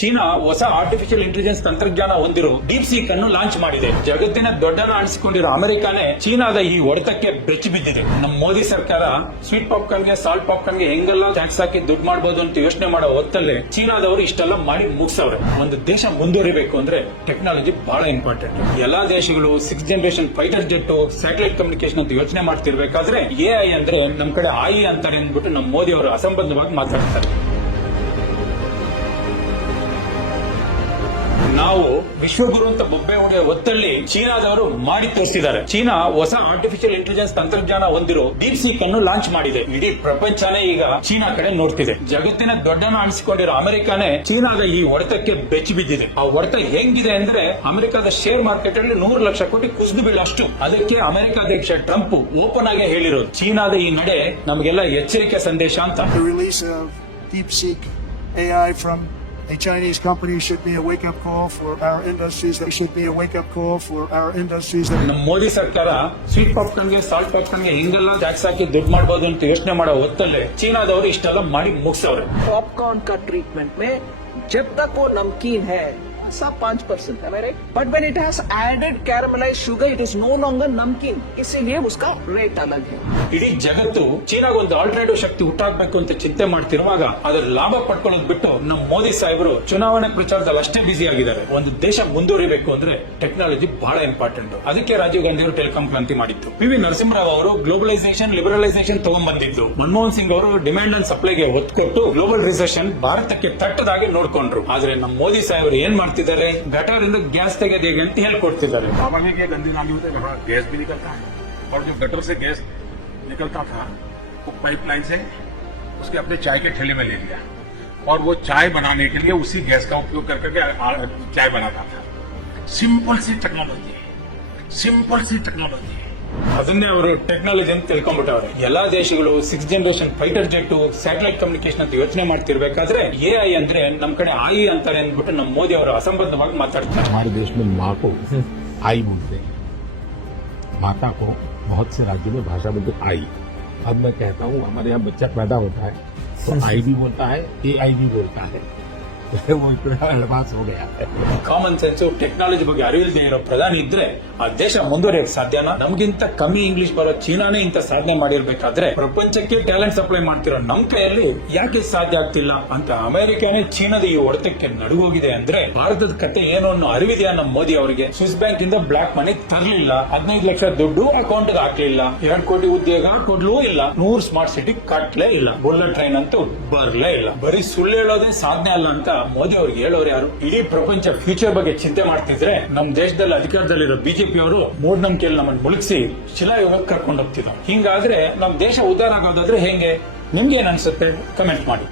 China ಹೊಸ artificial intelligence ತಂತ್ರಜ್ಞಾನ ಹೊಂದಿರೋ ಡೀಪ್ ಸೀಕ್ ಅನ್ನು ಲಾಂಚ್ ಮಾಡಿದೆ. ಜಗತ್ತಿನ ದೊಡ್ಡನ ಅನಿಸಿಕೊಂಡಿರೋ ಅಮೆರಿಕಾನೇ ಚೀನಾದ ಈ ಹೊಡೆತಕ್ಕೆ ಬೆಚ್ಚಿ ಬಿದ್ದಿದೆ. ನಮ್ಮ ಮೋದಿ ಸರ್ಕಾರ ಸ್ವೀಟ್ ಪಾಪ್ಕಾರ್ನ್ ಗೆ ಸಾಲ್ಟ್ ಪಾಪ್ಕಾರ್ನ್ ಗೆ ಹೆಂಗೆಲ್ಲ ಟ್ಯಾಕ್ಸ್ ಹಾಕಿ ದುಡ್ಡು ಮಾಡಬಹುದು ಅಂತ ಯೋಚನೆ ಮಾಡೋ ಹೊತ್ತಲ್ಲೇ ಚೀನಾದವರು ಇಷ್ಟೆಲ್ಲ ಮಾಡಿ ಮುಗಿಸವ್ರೆ. ಒಂದು ದೇಶ ಮುಂದುವರಿಬೇಕು ಅಂದ್ರೆ ಟೆಕ್ನಾಲಜಿ ಬಹಳ ಇಂಪಾರ್ಟೆಂಟ್. ಎಲ್ಲಾ ದೇಶಗಳು 6th generation fighter jet, satellite communication ಅಂತ ಯೋಚನೆ ಮಾಡ್ತಿರ್ಬೇಕಾದ್ರೆ ಎಐ ಅಂದ್ರೆ ನಮ್ ಕಡೆ ಆಯಿ ಅಂತಾರೆ ಅಂದ್ಬಿಟ್ಟು ನಮ್ಮ ಮೋದಿ ಅವರು ಅಸಂಬದ್ಧವಾಗಿ ಮಾತಾಡ್ತಾರೆ. ನಾವು ವಿಶ್ವಗುರು ಅಂತ ಬೊಬ್ಬೆ ಹೊಡೆಯ ಹೊತ್ತಲ್ಲಿ ಚೀನಾದವರು ಮಾಡಿ ತೋರಿಸಿದ್ದಾರೆ. ಚೀನಾ ಹೊಸ ಆರ್ಟಿಫಿಷಿಯಲ್ ಇಂಟೆಲಿಜೆನ್ಸ್ ತಂತ್ರಜ್ಞಾನ ಹೊಂದಿರೋ ಡೀಪ್ ಸೀಕ್ ಅನ್ನು ಲಾಂಚ್ ಮಾಡಿದೆ. ಇಡೀ ಪ್ರಪಂಚನೇ ಈಗ ಚೀನಾ ಕಡೆ ನೋಡ್ತಿದೆ. ಜಗತ್ತಿನ ದೊಡ್ಡನ ಅನಿಸಿಕೊಂಡಿರೋ ಅಮೆರಿಕಾನೇ ಚೀನಾದ ಈ ಹೊಡೆತಕ್ಕೆ ಬೆಚ್ಚಿ ಬಿದ್ದಿದೆ. ಆ ಹೊಡೆತ ಹೆಂಗಿದೆ ಅಂದ್ರೆ ಅಮೆರಿಕದ ಶೇರ್ ಮಾರ್ಕೆಟ್ ಅಲ್ಲಿ 100 ಲಕ್ಷ ಕೋಟಿ ಕುಸಿದು ಬೀಳಷ್ಟು. ಅದಕ್ಕೆ ಅಮೆರಿಕ ಅಧ್ಯಕ್ಷ ಟ್ರಂಪ್ ಓಪನ್ ಆಗಿ ಹೇಳಿರೋದು ಚೀನಾದ ಈ ನಡೆ ನಮಗೆಲ್ಲ ಎಚ್ಚರಿಕೆ ಸಂದೇಶ ಅಂತ. A Chinese company should be a wake-up call for our industries. That should be a wake-up call for our industries. ನಮ್ಮ ಮೋದಿ ಸರ್ಕಾರ ಸ್ವೀಟ್ ಪಾಪ್ಕಾರ್ನ್ ಗೆ ಸಾಲ್ಟ್ ಪಾಪ್ಕಾರ್ನ್ ಗೆ ಹಿಂಗೆಲ್ಲ ಟ್ಯಾಕ್ಸ್ ಹಾಕಿ ದುಡ್ಡು ಮಾಡಬಹುದು ಅಂತ ಯೋಚನೆ ಮಾಡೋ ಹೊತ್ತಲ್ಲೇ ಚೀನಾದವರು ಇಷ್ಟೆಲ್ಲ ಮಾಡಿ ಮುಗಿಸವ್ರೆ. पॉपकॉर्न का ट्रीटमेंट में जब तक वो नमकीन है सब 5% है, right? But when it has added caramelised sugar it is no longer नमकीन, इसीलिए उसका रेट अलग है. ಇಡೀ ಜಗತ್ತು ಚೀನಾಗೊಂದು ಆಲ್ಟರ್ನೇಟಿವ್ ಶಕ್ತಿ ಹುಟ್ಟಾಕ್ಬೇಕು ಅಂತ ಚಿಂತೆ ಮಾಡ್ತಿರುವಾಗ ಅದರ ಲಾಭ ಪಡ್ಕೊಳ್ಳೋದು ಬಿಟ್ಟು ನಮ್ಮ ಮೋದಿ ಸಾಹೇಬರು ಚುನಾವಣೆ ಪ್ರಚಾರದಲ್ಲಿ ಅಷ್ಟೇ ಬಿಸಿ ಆಗಿದ್ದಾರೆ. ಒಂದು ದೇಶ ಮುಂದುವರಿಬೇಕು ಅಂದ್ರೆ ಟೆಕ್ನಾಲಜಿ ಬಹಳ ಇಂಪಾರ್ಟೆಂಟ್. ಅದಕ್ಕೆ ರಾಜೀವ್ ಗಾಂಧಿ ಅವರು ಟೆಲಿಕಾಂ ಕ್ರಾಂತಿ ಮಾಡಿತ್ತು. ಪಿ.ವಿ. ನರಸಿಂಹರಾವ್ ಅವರು ಗ್ಲೋಬಲೈಸೇಷನ್ ಲಿಬರಲೈಸೇಷನ್ ತಗೊಂಡ್ಬಂದಿದ್ದು. ಮನಮೋಹನ್ ಸಿಂಗ್ ಅವರು ಡಿಮ್ಯಾಂಡ್ ಅಂಡ್ ಸಪ್ಲೈಗೆ ಒತ್ತು ಕೊಟ್ಟು ಗ್ಲೋಬಲ್ ರಿಸೆಷನ್ ಭಾರತಕ್ಕೆ ತಟ್ಟದಾಗಿ ನೋಡ್ಕೊಂಡ್ರು. ಆದ್ರೆ ನಮ್ಮ ಮೋದಿ ಸಾಹೇಬರು ಏನ್ ಮಾಡ್ತಿದ್ದಾರೆ, ಗಟಾರಿಂದ ಗ್ಯಾಸ್ ತೆಗೆದು ಹೇಗೆ ಅಂತ ಹೇಳ್ಕೊಡ್ತಿದ್ದಾರೆ. गंदी नाली होते हैं, गैस भी निकलता है और जो गटर से गैस निकलता था वो पाइपलाइन से उसके अपने चाय के ठेले में ले लिया और वो चाय बनाने के लिए उसी गैस का उपयोग करके चाय बनाता था. सिंपल सी टेक्नोलॉजी. ಅದನ್ನೇ ಅವರು ಟೆಕ್ನಾಲಜಿ ಅಂತ ತಿಳ್ಕೊಂಡ್ಬಿಟ್ಟವ್ರೆ. ಎಲ್ಲಾ ದೇಶಗಳು 6th generation fighter jet, satellite communication ಅಂತ ಯೋಚನೆ ಮಾಡ್ತಿರ್ಬೇಕಾದ್ರೆ ಎಐ ಅಂದ್ರೆ ನಮ್ ಕಡೆ ಆಯಿ ಅಂತಾರೆ ಅಂದ್ಬಿಟ್ಟು ನಮ್ಮ ಮೋದಿ ಅವರು ಅಸಂಬದ್ಧವಾಗಿ ಮಾತಾಡ್ತಾರೆ. हमारे देश में माँ को आई बोलते हैं. माता को बहुत से राज्यों में भाषा बोलते आई. अब मैं कहता हूँ हमारे यहाँ बच्चा पैदा होता है तो आई भी बोलता है, AI भी बोलता है. वो इतना एडवांस हो गया है. ಕಾಮನ್ ಸೆನ್ಸ್ ಟೆಕ್ನಾಲಜಿ ಬಗ್ಗೆ ಅರಿವಿಲ್ಲದೆ ಇರೋ ಪ್ರಧಾನಿ ಇದ್ರೆ ಆ ದೇಶ ಮುಂದುವರಿಯಕ್ಕೆ ಸಾಧ್ಯನಾ? ನಮ್ಗಿಂತ ಕಮ್ಮಿ ಇಂಗ್ಲಿಷ್ ಬರೋ ಚೀನಾನೇ ಇಂತ ಸಾಧನೆ ಮಾಡಿರ್ಬೇಕಾದ್ರೆ ಪ್ರಪಂಚಕ್ಕೆ ಟ್ಯಾಲೆಂಟ್ ಸಪ್ಲೈ ಮಾಡ್ತಿರೋ ನಮ್ ಕೈಯಲ್ಲಿ ಯಾಕೆ ಸಾಧ್ಯ ಆಗ್ತಿಲ್ಲ ಅಂತ ಅಮೆರಿಕಾನೇ ಚೀನಾದ ಈ ಹೊಡೆತಕ್ಕೆ ನಡುಗೋಗಿದೆ. ಅಂದ್ರೆ ಭಾರತದ ಕತೆ ಏನು ಅನ್ನೋ ಅರಿವಿದೆಯಾ ನಮ್ಮ ಮೋದಿ ಅವರಿಗೆ? ಸ್ವಿಸ್ ಬ್ಯಾಂಕ್ ಇಂದ ಬ್ಲಾಕ್ ಮನಿ ತರಲಿಲ್ಲ, 15 ಲಕ್ಷ ದುಡ್ಡು ಅಕೌಂಟ್ ಹಾಕ್ಲಿಲ್ಲ, 2 ಕೋಟಿ ಉದ್ಯೋಗ ಕೊಡ್ಲೂ ಇಲ್ಲ, 100 ಸ್ಮಾರ್ಟ್ ಸಿಟಿ ಕಟ್ಲೇ ಇಲ್ಲ, ಬುಲೆಟ್ ಟ್ರೈನ್ ಅಂತೂ ಬರ್ಲೇ ಇಲ್ಲ. ಬರೀ ಸುಳ್ಳು ಹೇಳೋದೇ ಸಾಧನೆ ಅಲ್ಲ ಅಂತ ಮೋದಿ ಅವ್ರಿಗೆ ಹೇಳೋರು ಯಾರು? ಇಡೀ ಪ್ರಪಂಚ ಫ್ಯೂಚರ್ ಬಗ್ಗೆ ಚಿಂತೆ ಮಾಡ್ತಿದ್ರೆ ನಮ್ ದೇಶದಲ್ಲಿ ಅಧಿಕಾರದಲ್ಲಿರೋ ಬಿಜೆಪಿ ಅವರು ಮೂಢನಂಬಿಕೆಯಲ್ಲಿ ನಮ್ಮನ್ನು ಮುಳುಗಿಸಿ ಶಿಲಾಯುಗಕ್ಕೆ ಕರ್ಕೊಂಡು ಹೋಗ್ತಿದ್ರು. ಹಿಂಗಾದ್ರೆ ನಮ್ ದೇಶ ಉದ್ಧಾರ ಆಗೋದಾದ್ರೆ ಹೆಂಗೆ? ನಿಮ್ಗೆ ಏನ್ ಅನ್ಸುತ್ತೆ? ಕಮೆಂಟ್ ಮಾಡಿ.